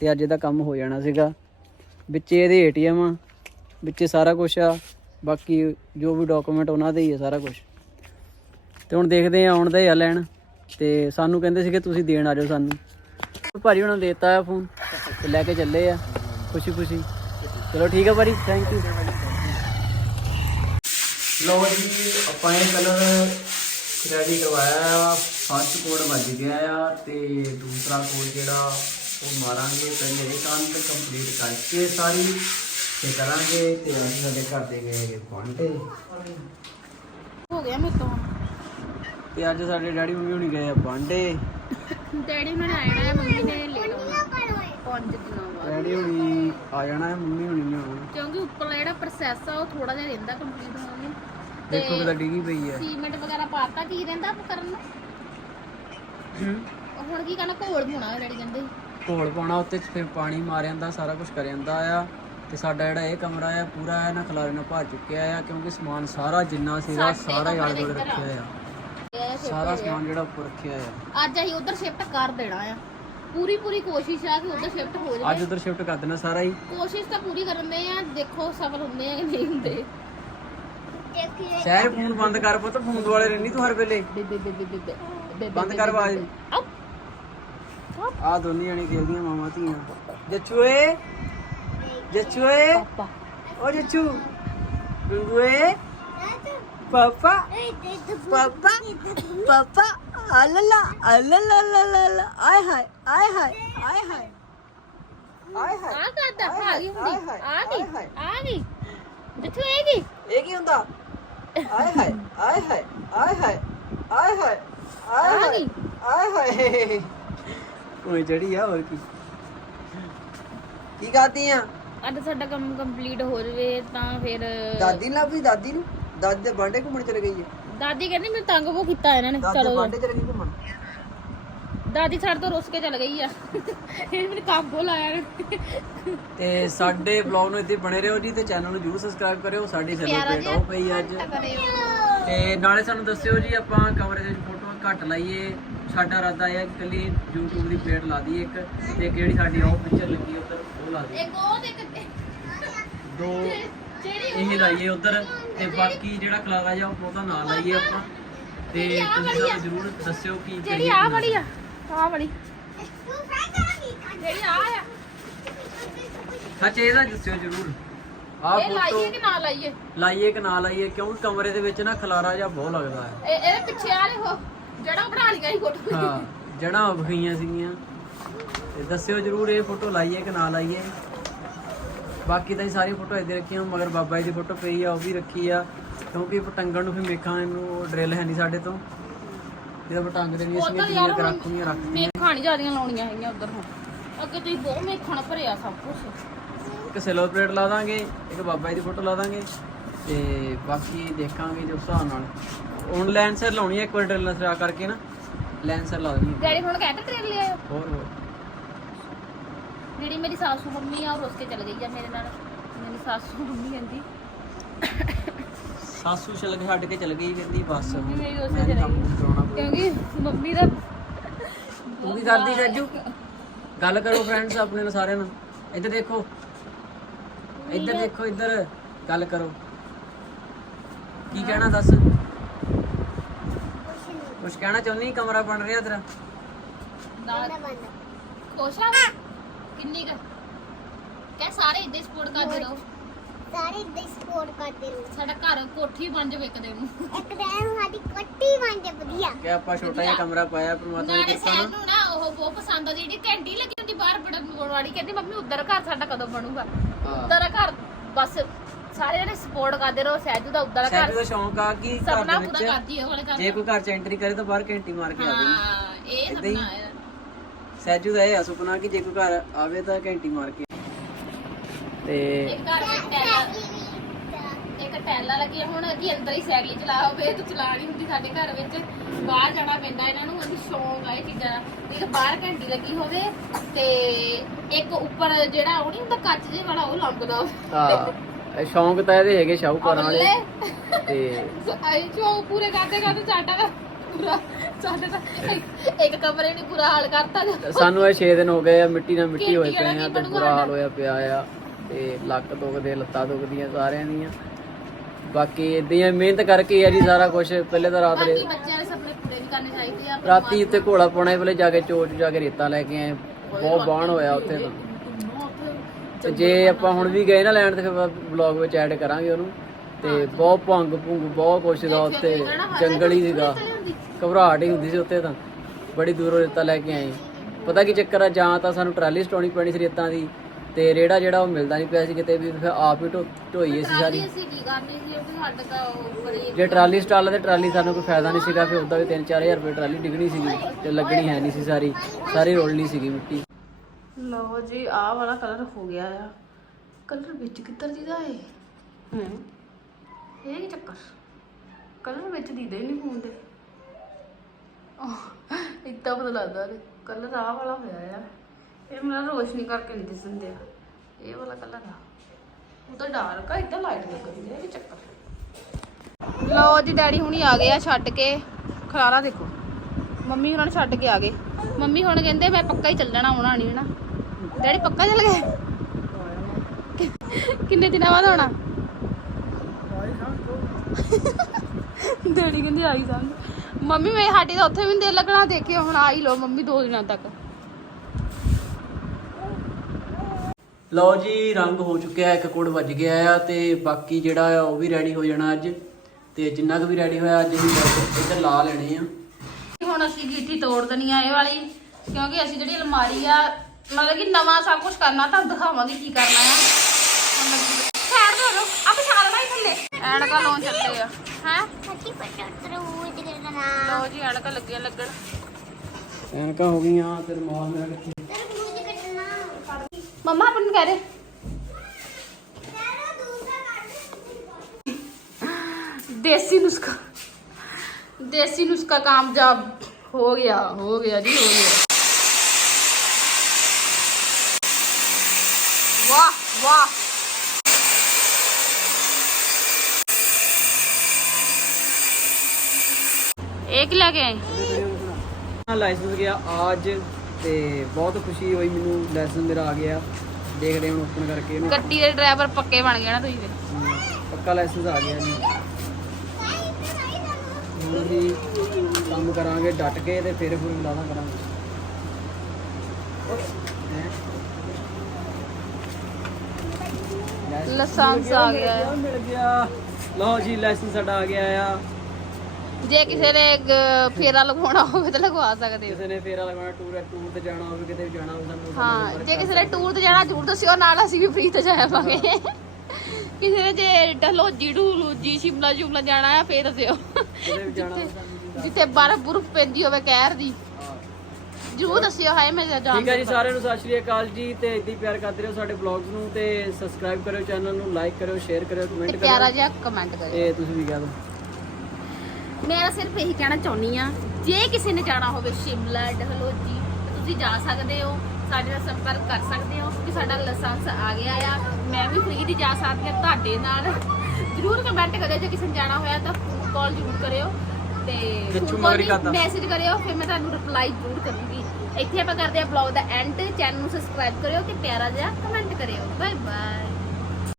ਤੇ ਅੱਜ ਇਹਦਾ ਕੰਮ ਹੋ ਜਾਣਾ ਸੀਗਾ। ਵਿੱਚ ਇਹਦੇ ਏਟੀਐਮ ਆ। ਵਿੱਚ ਸਾਰਾ ਕੁਝ ਆ। ਬਾਕੀ ਜੋ ਵੀ ਡਾਕੂਮੈਂਟ ਉਹਨਾਂ ਦੇ ਹੀ ਆ ਸਾਰਾ ਕੁਝ ਤੇ ਹੁਣ ਦੇਖਦੇ ਆ ਆਉਣ ਦਾ ਹੀ ਆ ਲੈਣ। ਤੇ ਸਾਨੂੰ ਕਹਿੰਦੇ ਸੀਗੇ ਤੁਸੀਂ ਦੇਣ ਆ ਜਾਓ ਸਾਨੂੰ। ਭਾਜੀ ਉਹਨਾਂ ਨੂੰ ਦੇਤਾ ਆ ਫੋਨ ਤੇ ਲੈ ਕੇ ਚੱਲੇ ਆ। ਖੁਸ਼ੀ ਖੁਸ਼ੀ ਚਲੋ ਠੀਕ ਆ ਭਾਜੀ। ਥੈਂਕ ਯੂ ਲੋ ਜੀ ਆਪਾਂ ਇਹ ਕਲਰ ਰੈਡੀ ਕਰਵਾਇਆ ਆ। ਫਸਟ ਕੋਡ ਵੱਜ ਗਿਆ ਆ ਤੇ ਦੂਸਰਾ ਕੋਡ ਜਿਹੜਾ ਉਹ ਮਾਰਾਂਗੇ। ਪਹਿਲੇ ਇਹ ਕੰਮ ਤੇ ਕੰਪਲੀਟ ਕਰਕੇ ਸਾਰੀ ਤੇ ਕਰਾਂਗੇ ਤੇ ਅੱਜ ਸਾਡੇ ਘਰ ਦੇ ਗਏ ਫਾਂਟੇ ਹੋ ਗਿਆ ਮੇਰੇ ਤੋਂ। ਤੇ ਅੱਜ ਸਾਡੇ ਡੈਡੀ ਮੰਮੀ ਹੁਣੀ ਗਏ ਆ ਬਾਂਡੇ ਡੈਡੀ ਨੇ ਆਣਾ ਹੈ ਮੰਮੀ ਨੇ ਲੇਟ ਆਉਣਾ ਪੰਜ ਦਿਨਾਂ ਬਾਅਦ। ਡੈਡੀ ਹੁਣੀ ਆ ਜਾਣਾ ਹੈ ਮੰਮੀ ਹੁਣੀ ਨਹੀਂ ਆਉਣਾ। ਕਿਉਂਕਿ ਉੱਪਰਲਾ ਜਿਹੜਾ ਪ੍ਰੋਸੈਸ ਆ ਉਹ ਥੋੜਾ ਜਿਹਾ ਰਹਿੰਦਾ ਕੰਪਲੀਟ ਹੋਣ ਨੂੰ। ਦੇਖੋ ਕਿਦਾਂ ਡਿੱਗੀ ਪਈ ਹੈ। ਸੀਮੈਂਟ ਵਗੈਰਾ ਪਾਤਾ ਕੀ ਰਹਿੰਦਾ ਕਰਨ ਨੂੰ? ਉਹ ਹੁਣ ਕੀ ਕਰਨਾ ਘੋਲ ਪਾਉਣਾ ਡੈਡੀ ਕਹਿੰਦੇ। ਘੋਲ ਪਾਉਣਾ ਉੱਤੇ ਫਿਰ ਪਾਣੀ ਮਾਰ ਜਾਂਦਾ ਸਾਰਾ ਕੁਝ ਕਰ ਜਾਂਦਾ ਆ। ਤੇ ਸਾਡਾ ਜਿਹੜਾ ਇਹ ਕਮਰਾ ਆ ਪੂਰਾ ਹੈ ਨਾ ਖਲਾਰੇ ਨਾਲ ਭਰ ਚੁੱਕਿਆ ਆ ਕਿਉਂਕਿ ਸਮਾਨ ਸਾਰਾ ਜਿੰਨਾ ਸੀਗਾ ਸਾਰਾ ਹੀ ਆਲੇ ਦੁਆਲੇ ਰੱਖਿਆ ਆ। ਸਾਰਾ ਸਮਾਨ ਜਿਹੜਾ ਉੱਪਰ ਰੱਖਿਆ ਆ। ਅੱਜ ਅਸੀਂ ਉਧਰ ਸ਼ਿਫਟ ਕਰ ਦੇਣਾ ਆ। ਪੂਰੀ ਪੂਰੀ ਕੋਸ਼ਿਸ਼ ਆ ਕਿ ਉਧਰ ਸ਼ਿਫਟ ਹੋ ਜਾਵੇ। ਅੱਜ ਉਧਰ ਸ਼ਿਫਟ ਕਰ ਦੇਣਾ ਸਾਰਾ ਹੀ। ਕੋਸ਼ਿਸ਼ ਤਾਂ ਪੂਰੀ ਕਰਨ ਦੇ ਆ ਦੇਖੋ ਸਫਲ ਹੁੰਦੇ ਆ ਕਿ ਨਹੀਂ ਹੁੰਦੇ। ਸ਼ਹਿਰ ਫੋਨ ਬੰਦ ਕਰ ਪੁੱਤ ਫੋਨ ਦੁਆਲੇ ਰਹਿਣੀ ਤੂੰ ਹਰ ਵੇਲੇ। ਬੰਦ ਕਰ ਆਵਾਜ਼। ਆ ਦੋਨੀ ਜਣੇ ਖੇਲਦੀਆਂ ਮਾਮਾ ਧੀਆਂ। ਜੱਚੂ ਏ ਜੱਚੂ ਏ ਓ ਜੱਚੂ ਗੁੰਗੂ ਏ ਪਾਪਾ ਪਾਪਾ ਪਾਪਾ ਅਲਲਾ ਅਲਲਾ ਲਲਾ ਆਏ ਹਾਏ ਆਏ ਹਾਏ ਆਏ ਹਾਏ। ਆਏ ਹਾਏ ਆ ਕਰਦਾ ਆ ਗਈ ਹੁੰਦੀ। ਆ ਗਈ ਆ ਗਈ ਜਿੱਥੋਂ ਇਹ ਗਈ ਇਹ ਕੀ ਹੁੰਦਾ? ਆਏ ਹਾਏ ਆਏ ਹਾਏ ਆਏ ਹਾਏ ਆਏ ਹਾਏ ਆਏ ਆ ਹਾਏ ਗਈ ਆਏ ਹਾਏ। ਓਏ ਜੜੀ ਆ ਹੋਰ ਕੀ? ਕੀ ਕਰਦੀ ਆ ਅੱਜ ਸਾਡਾ ਕੰਮ ਕੰਪਲੀਟ ਹੋ ਜਵੇ ਤਾਂ ਫਿਰ ਦਾਦੀ ਨੂੰ ਲੱਭੀ ਦਾਦੀ ਨੂੰ? ਦਾਦੀ ਦੇ ਬਾਂਡੇ ਘੁੰਮਣ ਚਲੇ ਗਈ ਹੈ ਦਾਦੀ ਕਹਿੰਦੀ ਮੈਨੂੰ ਤੰਗ ਉਹ ਕੀਤਾ ਇਹਨਾਂ ਨੇ ਦਾਦੀ ਦੇ ਚਲੋ। ਬਾਂਡੇ ਚਲੇ ਗਈ ਘੁੰਮਣ। ਦਾਦੀ ਸਾਡੇ ਤੋਂ ਰੁੱਸ ਕੇ ਚਲ ਗਈ ਆ। ਇਹ ਮੈਨੂੰ ਕੰਮ ਕੋ ਲਾਇਆ। ਤੇ ਸਾਡੇ ਬਲੌਗ ਨੂੰ ਇੱਥੇ ਬਣੇ ਰਹੋ ਜੀ ਤੇ ਚੈਨਲ ਨੂੰ ਜਰੂਰ ਸਬਸਕ੍ਰਾਈਬ ਕਰਿਓ। ਸਾਡੀ ਸੈਲੀਬ੍ਰੇਟ ਹੋ ਪਈ ਅੱਜ। ਤੇ ਨਾਲੇ ਸਾਨੂੰ ਦੱਸਿਓ ਜੀ ਆਪਾਂ ਕਵਰੇਜ ਵਿੱਚ ਫੋਟੋਆਂ ਘੱਟ ਲਾਈਏ। ਸਾਡਾ ਇਰਾਦਾ ਹੈ ਕਿ ਕੱਲੀ YouTube ਦੀ ਪਲੇਟ ਲਾ ਦਈਏ ਇੱਕ ਤੇ ਜਿਹੜੀ ਸਾਡੀ ਆਫ ਪਿਕਚਰ ਲੱਗੀ ਉੱਧਰ ਉਹ ਲਾ ਦਈਏ। ਇੱਕ ਉਹ ਤੇ ਇੱਕ ਦੋ ਇਹ ਲਾਈਏ ਉੱਧਰ ਤੇ ਬਾਕੀ ਜਿਹੜਾ ਖਲਾਰਾ ਜਾ ਉਹਦਾ ਨਾਂ ਲਾਈਏ ਆਪਾਂ। ਤੇ ਤੁਸੀਂ ਸਾਨੂੰ ਜਰੂਰ ਦੱਸਿਓ ਕੀ ਜਿਹੜੀ ਆ ਵਾਲੀ ਆ। ਆ ਵਾਲੀ। ਜਿਹੜੀ ਆ ਆ। ਸੱਚ ਇਹਦਾ ਦੱਸਿਓ ਜਰੂਰ। ਆਹ ਇਹ ਲਾਈਏ ਫੋਟੋ ਕਿ ਨਾ ਲਾਈਏ? ਲਾਈਏ ਕਿ ਨਾ ਲਾਈਏ ਕਿਉਂਕਿ ਕਮਰੇ ਦੇ ਵਿੱਚ ਨਾ ਖਲਾਰਾ ਜਿਹਾ ਬਹੁਤ ਲੱਗਦਾ ਹੈ। ਇਹ ਇਹਦੇ ਪਿੱਛੇ ਆ ਦੇਖੋ ਜਿਹੜਾ ਬਣਾ ਲਈਆਂ ਸੀ ਫੋਟੋ। ਹਾਂ ਜੜਾਂ ਉੱਗ ਗਈਆਂ ਸੀਗੀਆਂ। ਤੇ ਦੱਸਿਓ ਜਰੂਰ ਇਹ ਫੋਟੋ ਲਾਈਏ ਕਿ ਨਾ ਲਾਈਏ। ਬਾਕੀ ਤਾਂ ਇਹ ਸਾਰੀ ਫੋਟੋ ਇੱਥੇ ਰੱਖੀਆਂ ਮਗਰ ਬਾਬਾ ਜੀ ਦੀ ਫੋਟੋ ਪਈ ਆ ਉਹ ਵੀ ਰੱਖੀ ਆ। ਕਿਉਂਕਿ ਪਟੰਗਣ ਨੂੰ ਫਿਰ ਮੇਖਾਂ ਇਹਨੂੰ ਡਰਿਲ ਹੈ ਨਹੀਂ ਸਾਡੇ ਤੋਂ। ਅਸੀਂ ਉਧਰ ਯਾਰ ਮੇਖਾਂ ਨਹੀਂ ਜਿਆਦੀਆਂ ਲਾਉਣੀਆਂ ਹੈਗੀਆਂ ਉਧਰ ਹੁਣ। ਅੱਗੇ ਤੁਸੀਂ ਬਹੁਤ ਮੇਖਾਂ ਨਾਲ ਭਰਿਆ ਸਭ ਕੁਝ ਇੱਕ ਸਿਲਵਰ ਪਲੇਟ ਲਾ ਦਾਂਗੇ ਇੱਕ ਬਾਬਾ ਜੀ ਦੀ ਫੋਟੋ ਲਾ ਦਾਂਗੇ ਤੇ ਬਾਕੀ ਦੇਖਾਂਗੇ ਜੋ ਹਿਸਾਬ ਨਾਲ। ਹੁਣ ਲੈਂਡ ਸਰ ਲਾਉਣੀ ਹੈ ਇੱਕ ਵਾਰ ਡਰਿਲ ਨਾਲ ਕਰਕੇ ਨਾ ਲੈਂਡ ਸਰ ਲਾ ਦੇਣੀ। ਡੈਡੀ ਹੁਣ ਕਹਿੰਦੇ ਟ੍ਰੇਨ ਲਿਆ ਹੋਰ ਹੋਰ। ਜਿਹੜੀ ਮੇਰੀ ਸਾਸੂ ਮੰਮੀ ਆ ਉਹ ਰੁੱਸ ਕੇ ਚਲ ਗਈ ਆ ਮੇਰੇ ਨਾਲ। ਮੇਰੀ ਸਾਸੂ ਮੰਮੀ ਕਹਿੰਦੀ ਸਾਸੂ ਛੱਲ ਕੇ ਛੱਡ ਕੇ ਚਲ ਗਈ ਕਹਿੰਦੀ ਬਸ। ਮੰਮੀ ਮੇਰੀ ਰੁੱਸ ਮੈਂ ਕੇ ਨੀ ਚਲੀ ਕੰਮ ਕਰਾਉਣਾ। ਕੋਈ। ਕਿਉਂਕਿ ਮੰਮੀ ਦਾ ਤੂੰ ਕੀ ਕਰਦੀ ਜੱਜੂ। ਗੱਲ ਕਰੋ ਫਰੈਂਡਸ ਆਪਣੇ ਨਾਲ ਸਾਰਿਆਂ ਨਾਲ। ਇੱਧਰ ਦੇਖੋ। ਇੱਧਰ ਦੇਖੋ ਇੱਧਰ। ਗੱਲ ਕਰੋ। ਕੀ ਕਹਿਣਾ ਦੱਸ? ਕੁਛ ਕਹਿਣਾ ਚਾਹੁੰਦੀ? ਕਮਰਾ ਬਣ ਰਿਹਾ ਤੇਰਾ? ਖੁਸ਼ ਆ? ਕਿੰਨੀ ਕੁ ਕਹਿ ਸਾਰੇ ਇੱਦਾਂ ਸਪੋਰਟ ਕਰਦੇ ਰਹੋ। ਸਾਰੇ ਦੇ ਸਪੋਰਟ ਕਰਦੇ ਨੇ। ਸਾਡਾ ਘਰ ਕੋਠੀ ਬਣ ਜਾਵੇ ਇੱਕ ਦਿਨ। ਇੱਕ ਦਿਨ ਸਾਡੀ ਕੋਟੀ ਬਣ ਜਾ ਵਧੀਆ। ਕਿ ਆਪਾਂ ਛੋਟਾ ਜਿਹਾ ਕਮਰਾ ਪਾਇਆ ਪ੍ਰਮਾਤਮਾ ਦੀ ਨਾਲੇ ਕਿਰਪਾ ਨਾਲ ਨੂੰ ਨਾ ਉਹ ਬਹੁਤ ਪਸੰਦ ਆ ਜਿਹੜੀ ਘੰਟੀ ਲੱਗੀ ਹੁੰਦੀ ਬਾਹਰ ਬੜਨ ਵਾਲੀ ਕਹਿੰਦੀ ਮੰਮੀ ਉਧਰ ਘਰ ਸਾਡਾ ਕਦੋਂ ਬਣੂਗਾ। ਉਧਰ ਘਰ ਬਸ ਸਾਰੇ ਜਣੇ ਸਪੋਰਟ ਕਰਦੇ ਰਹੋ ਸਹਿਜੂ ਦਾ ਉਧਰ ਘਰ। ਦਾ ਸ਼ੌਂਕ ਆ ਕਿ ਘਰ ਸਪਨਾ ਦੇ ਪੂਰਾ ਵਿੱਚ ਕਰਦੀ ਹੈ ਵਾਲੇ ਘਰ ਜੇ ਕੋਈ ਘਰ ਚ ਐਂਟਰੀ ਕਰੇ ਤਾਂ ਬਾਹਰ ਘੰਟੀ ਮਾਰ ਕੇ ਆਵੇ। ਹਾਂ ਇਹ ਏਦਾਂ ਹੀ। ਸਪਨਾ ਹੈ ਸੈਜੂ ਦਾ ਇਹ ਆ ਸੁਪਨਾ ਕਿ ਜੇ ਕੋਈ ਘਰ ਆਵੇ ਤਾਂ ਘੰਟੀ ਮਾਰ ਕੇ ਤੇ ਇੱਕ ਟੈਲਾ ਲੱਗੀ ਆ, ਹੁਣ ਕੀ ਅੰਦਰ ਹੀ ਸਾਈਕਲ ਚਲਾ ਹੋਵੇ ਤਾਂ ਚਲਾ ਨਹੀਂ ਹੁੰਦੀ ਸਾਡੇ ਘਰ ਵਿੱਚ। ਬਾਹਰ ਜਾਣਾ ਪੈਂਦਾ ਇਹਨਾਂ ਨੂੰ ਉਹਨੂੰ ਸ਼ੌਂਕ ਆ ਇਹ ਚੀਜ਼ਾਂ ਦਾ। ਇੱਕ ਬਾਹਰ ਘੰਟੀ ਲੱਗੀ ਹੋਵੇ ਤੇ ਇੱਕ ਉੱਪਰ ਜਿਹੜਾ ਉਹ ਨਹੀਂ ਹੁੰਦਾ ਕੱਚ ਜੇ ਵਾਲਾ ਉਹ ਲੰਬਦਾ ਹਾਂ ਇਹ ਸ਼ੌਂਕ ਤਾਂ ਇਹਦੇ ਹੈਗੇ ਸ਼ਾਹੂਕਾਰਾਂ ਵਾਲੇ। ਅਗਲੇ। ਤੇ ਆਈ ਸ਼ੌਂਕ ਪੂਰੇ ਕਰਦੇ ਕਰਦੇ ਸਾਡਾ ਤਾਂ ਪੂਰਾ ਸਾਡੇ ਤਾਂ ਇੱਕ- ਇੱਕ ਕਮਰੇ ਨੇ ਪੂਰਾ ਹਾਲ ਕਰਤਾ। ਜੀ। ਸਾਨੂੰ ਇਹ 6 ਦਿਨ ਹੋ ਗਏ ਆ ਮਿੱਟੀ ਨਾਲ ਮਿੱਟੀ ਹੋਏ ਘੰਟੀ ਪਏ ਵਾਲਾ ਆ ਕੀ ਤੇ ਬਣੂਗਾ ਬੁਰਾ ਹਾਲ ਸਾਡਾ? ਹੋਇਆ ਪਿਆ ਆ। ਤੇ ਲੱਕ ਦੁਖਦੇ ਲੱਤਾਂ ਦੁਖਦੀਆਂ ਸਾਰਿਆਂ ਦੀਆਂ। ਬਾਕੀ ਇਦਾਂ ਹੀ ਮਿਹਨਤ ਕਰਕੇ ਆ ਜੀ ਸਾਰਾ ਕੁਝ ਪਹਿਲੇ ਤਾਂ ਰਾਤ ਬਾਕੀ ਰੇ ਬੱਚਿਆਂ ਦੇ ਸੁਪਨੇ ਪੂਰੇ ਨਹੀਂ ਕਰਨੇ ਚਾਹੀਦੇ ਆ ਰਾਤੀ ਉੱਤੇ ਘੋੜਾ ਪਾਉਣਾ ਪਹਿਲੇ ਜਾ ਕੇ ਚੋਚ ਜਾ ਕੇ ਰੇਤਾ ਲੈ ਕੇ ਆਏ ਬਹੁਤ ਬਾਣ ਹੋਇਆ ਉੱਥੇ ਤਾਂ। ਤੇ ਜੇ ਆਪਾਂ ਹੁਣ ਵੀ ਗਏ ਨਾ ਲੈਣ ਤੇ ਫਿਰ ਵਲੌਗ ਵਿੱਚ ਐਡ ਕਰਾਂਗੇ ਉਹਨੂੰ। ਤੇ ਬਹੁਤ ਭੰਗ ਭੁੰਗ ਬਹੁਤ ਕੁਛ ਸੀਗਾ ਉੱਤੇ ਜੰਗਲ ਹੀ ਸੀਗਾ। ਘਬਰਾਹਟ ਹੀ ਹੁੰਦੀ ਸੀ ਉੱਤੇ ਤਾਂ। ਬੜੀ ਦੂਰੋਂ ਰੇਤਾ ਲੈ ਕੇ ਆਏ। ਪਤਾ ਕੀ ਚੱਕਰ ਆ ਜਾਂ ਤਾਂ ਸਾਨੂੰ ਟਰਾਲੀ ਸਟਾਉਣੀ ਪੈਣੀ ਸੀ ਰੇਤਾਂ ਦੀ ਤੇ ਰੇੜਾ ਜਿਹੜਾ ਉਹ ਮਿਲਦਾ ਨਹੀਂ ਪਿਆ ਸੀ ਕਿਤੇ ਵੀ ਫਿਰ ਆਪ ਹੀ ਢੋ- ਢੋਈਏ ਸੀ ਸਾਰੀ। ਅਸੀਂ ਕੀ ਕਰਨੀ ਸੀ? ਉਹ ਸਾਡੇ ਤਾਂ ਉੱਪਰ ਹੀ ਜੇ ਟਰਾਲੀ ਸਟਾਲ ਤੇ ਟਰਾਲੀ ਸਾਨੂੰ ਕੋਈ ਫਾਇਦਾ ਨਹੀਂ ਸੀਗਾ ਫਿਰ ਉਦਾਂ ਵੀ 3-4000 ਰੁਪਏ ਟਰਾਲੀ ਡਿੱਗਣੀ ਸੀਗੀ ਤੇ ਲੱਗਣੀ ਹੈ ਨਹੀਂ ਸੀ ਸਾਰੀ। ਸਾਰੀ ਰੋਲਣੀ ਸੀਗੀ ਮਿੱਟੀ। ਲਓ ਜੀ ਆਹ ਵਾਲਾ ਕਲਰ ਹੋ ਗਿਆ ਆ। ਕਲਰ ਵਿੱਚ ਕਿੱਧਰ ਦੀਦਾ ਏ ਹੂੰ। ਇਹ ਕੀ ਚੱਕਰ? ਕਲਰ ਵਿੱਚ ਦੀਦੇ ਨਹੀਂ ਹੁੰਦੇ ਇੱਦਾਂ ਪਤਾ ਲੱਗਦਾ ਨੇ ਕਲਰ ਆਹ ਵਾਲਾ ਹੋਇਆ ਆ। ਇਹ ਮੈਨੂੰ ਰੋਸ਼ਨੀ ਕਰਕੇ ਨਹੀਂ ਦਿਸਦੇ ਆ ਇਹ ਵਾਲਾ ਕਲਰ ਆ। ਉਹ ਤਾਂ ਡਾਰਕ ਆ ਇੱਦਾਂ ਲਾਈਟ ਲੱਗਦੀ ਹੈ ਇਹ ਚੱਕਰ। ਲਓ ਜੀ, ਡੈਡੀ ਹੁਣੀ ਆ ਗਏ ਆ ਛੱਡ ਕੇ। ਖਲਾਰਾ ਦੇਖੋ। ਮੰਮੀ ਉਹਨਾਂ ਨੇ ਛੱਡ ਕੇ ਆ ਗਏ। ਮੰਮੀ ਹੁਣ ਕਹਿੰਦੇ ਮੈਂ ਪੱਕਾ ਹੀ ਚੱਲਣਾ, ਆਉਣਾ ਨਹੀਂ ਨਾ ਡੈਡੀ ਪੱਕਾ ਚੱਲ ਗਏ? ਕਿੰਨੇ ਦਿਨਾਂ ਬਾਅਦ ਆਉਣਾ? ਡੈਡੀ ਕਹਿੰਦੇ ਆਈ ਸਮਝ ਮੰਮੀ, ਮੈਂ ਸਾਡੀ ਦਾ ਉੱਥੇ ਵੀ ਦਿਲ ਲੱਗਣਾ। ਦੇਖਿਓ, ਹੁਣ ਆਈ ਲੋ ਮੰਮੀ ਦੋ ਦਿਨਾਂ ਤੱਕ। ਲਓ ਜੀ ਰੰਗ ਹੋ ਚੁੱਕਿਆ ਇੱਕ ਕੋਡ ਵੱਜ ਗਿਆ ਆ ਤੇ ਬਾਕੀ ਜਿਹੜਾ ਆ ਉਹ ਵੀ ਰੈਡੀ ਹੋ ਜਾਣਾ ਅੱਜ। ਤੇ ਜਿੰਨਾ ਕੁ ਵੀ ਰੈਡੀ ਹੋਇਆ ਅੱਜ ਬਸ ਇੱਧਰ ਲਾ ਲੈਣੇ ਆ। ਹੁਣ ਅਸੀਂ ਗੀਠੀ ਤੋੜ ਦੇਣੀ ਆ ਇਹ ਵਾਲੀ ਕਿਉਂਕਿ ਅਸੀਂ ਜਿਹੜੀ ਅਲਮਾਰੀ ਆ ਮਤਲਬ ਕਿ ਨਵਾਂ ਸਭ ਕੁਝ ਕਰਨਾ ਤਾਂ ਦਿਖਾਵਾਂਗੇ ਕੀ ਕਰਨਾ ਆ। ਸਾਈਡ ਤੋਂ ਲੋ ਆ ਪਛਾਣ ਹੀ ਥੱਲੇ। ਐਨਕਾਂ ਲਾਉਣ ਚੱਲੇ ਆ। ਹੈ? ਸੱਚੀ ਪਟਾ ਤਰੂਜ ਕਰਨਾ। ਲਓ ਜੀ ਐਨਕਾਂ ਲੱਗੀਆਂ ਲੱਗਣ। ਐਨਕਾਂ ਹੋ ਗਈਆਂ ਤੇ ਰਮਾਲ ਮੇਰਾ ਕਿੱਥੇ मम्मा, अपन कह रहे देसी नुस्खा। देसी नुस्खा काम जब हो गया हो गया जी, हो गया। वाह वाह। एक लगे लाइसेंस हाँ, गया आज। ਤੇ ਬਹੁਤ ਖੁਸ਼ੀ ਹੋਈ ਮੈਨੂੰ ਲਾਇਸੈਂਸ ਮੇਰਾ ਆ ਗਿਆ। ਦੇਖਦੇ ਹੁਣ ਓਪਨ ਕਰਕੇ ਇਹਨੂੰ। ਗੱਡੀ ਦੇ ਡਰਾਈਵਰ ਪੱਕੇ ਬਣ ਗਏ ਨਾ ਤੁਸੀਂ ਤੇ ਹਮ, ਪੱਕਾ ਲਾਇਸੈਂਸ ਆ ਗਿਆ ਜੀ। ਹੁਣ ਅਸੀਂ ਕੰਮ ਕਰਾਂਗੇ ਡਟ ਕੇ ਤੇ ਫਿਰ ਫਿਰ ਲਾਣਾ ਕਰਾਂਗੇ। ਹੈਂ? ਲਾਇਸੈਂਸ ਆ ਗਿਆ। ਮਿਲ ਗਿਆ। ਲਓ ਜੀ ਲਾਇਸੈਂਸ ਸਾਡਾ ਆ ਗਿਆ ਆ। ਜੇ ਕਿਸੇ ਨੇ ਗ- ਫੇਰਾ ਲਗਵਾਉਣਾ ਹੋਵੇ ਤਾਂ ਲਗਵਾ ਸਕਦੇ ਹੋ। ਕਿਸੇ ਨੇ ਫੇਰਾ ਲਗਾਉਣਾ ਟੂਰ ਟੂਰ ਤੇ ਜਾਣਾ ਹੋਵੇ ਕਿਤੇ ਵੀ ਜਾਣਾ ਹੋਵੇ ਸਾਨੂੰ ਹਾਂ ਜੇ ਕਿਸੇ ਨੇ ਟੂਰ ਤੇ ਜਾਣਾ ਜ਼ਰੂਰ ਦੱਸਿਓ ਨਾਲ ਅਸੀਂ ਵੀ ਫ੍ਰੀ ਤੇ ਜਾਵਾਂਗੇ ਕਿਸੇ ਨੇ ਜੇ ਡਲੋਜੀ ਢੂਲੂਜੀ ਸ਼ਿਮਲਾ ਸ਼ਿਮਲਾ ਜਾਣਾ ਹੈ ਫੇਰ ਦੱਸਿਓ। ਕਿਤੇ ਵੀ ਜਾਣਾ ਹੋਵੇ ਸਾਨੂੰ ਜੀ ਦੱਸ ਜਿੱਥੇ ਬਰਫ਼ ਬੁਰਫ ਪੈਂਦੀ ਹੋਵੇ ਕਹਿਰ ਦੀ। ਹਾਂ। ਜ਼ਰੂਰ ਦੱਸਿਓ ਹਾਏ ਮੈਂ ਜਾਣ ਠੀਕ ਹੈ ਜੀ ਸਾਰਿਆਂ ਨੂੰ ਸਤਿ ਸ਼੍ਰੀ ਅਕਾਲ ਜੀ ਤੇ ਇਦਾਂ ਹੀ ਪਿਆਰ ਕਰਦੇ ਰਹੋ ਸਾਡੇ ਵਲੌਗਸ ਨੂੰ ਤੇ ਸਬਸਕ੍ਰਾਈਬ ਕਰਿਓ ਚੈਨਲ ਨੂੰ ਲਾਈਕ ਕਰਿਓ ਸ਼ੇਅਰ ਕਰਿਓ ਤੇ ਕਮੈਂਟ ਪਿਆਰਾ ਕਰਿਓ। ਜਿਹਾ ਕਮੈਂਟ ਕਰਿਓ। ਤੇ ਤੁਸੀਂ ਵੀ ਕਹਿ ਦਿਓ। ਮੈਂ ਸਿਰਫ ਇਹੀ ਕਹਿਣਾ ਚਾਹੁੰਦੀ ਆ ਜੇ ਕਿਸੇ ਨੇ ਜਾਣਾ ਹੋਵੇ ਸ਼ਿਮਲਾ ਡਹਲੋਜੀ ਤਾਂ ਤੁਸੀਂ ਜਾ ਸਕਦੇ ਹੋ ਸਾਡੇ ਨਾਲ ਸੰਪਰਕ ਕਰ ਸਕਦੇ ਹੋ ਕਿ ਸਾਡਾ ਲਾਇਸੈਂਸ ਆ ਗਿਆ ਆ। ਮੈਂ ਵੀ ਫ੍ਰੀ ਦੀ ਜਾ ਸਕਦੀ ਹਾਂ ਤੁਹਾਡੇ ਨਾਲ। ਜਰੂਰ ਕਮੈਂਟ ਕਰਿਓ ਜੇ ਕਿਸੇ ਨੇ ਜਾਣਾ ਹੋਇਆ ਤਾਂ ਫੋਨ ਕਾਲ ਜ਼ਰੂਰ ਕਰਿਓ। ਤੇ? ਮੈਸੇਜ ਕਰਿਓ ਫਿਰ ਮੈਂ ਤੁਹਾਨੂੰ ਰਿਪਲਾਈ ਜ਼ਰੂਰ ਕਰੂੰਗੀ। ਇੱਥੇ ਆਪਾਂ ਕਰਦੇ ਆ ਬਲੌਗ ਦਾ ਐਂਡ ਚੈਨਲ ਨੂੰ ਸਬਸਕ੍ਰਾਈਬ ਕਰਿਓ ਤੇ ਪਿਆਰਾ ਜਿਹਾ ਕਮੈਂਟ ਕਰਿਓ। Bye bye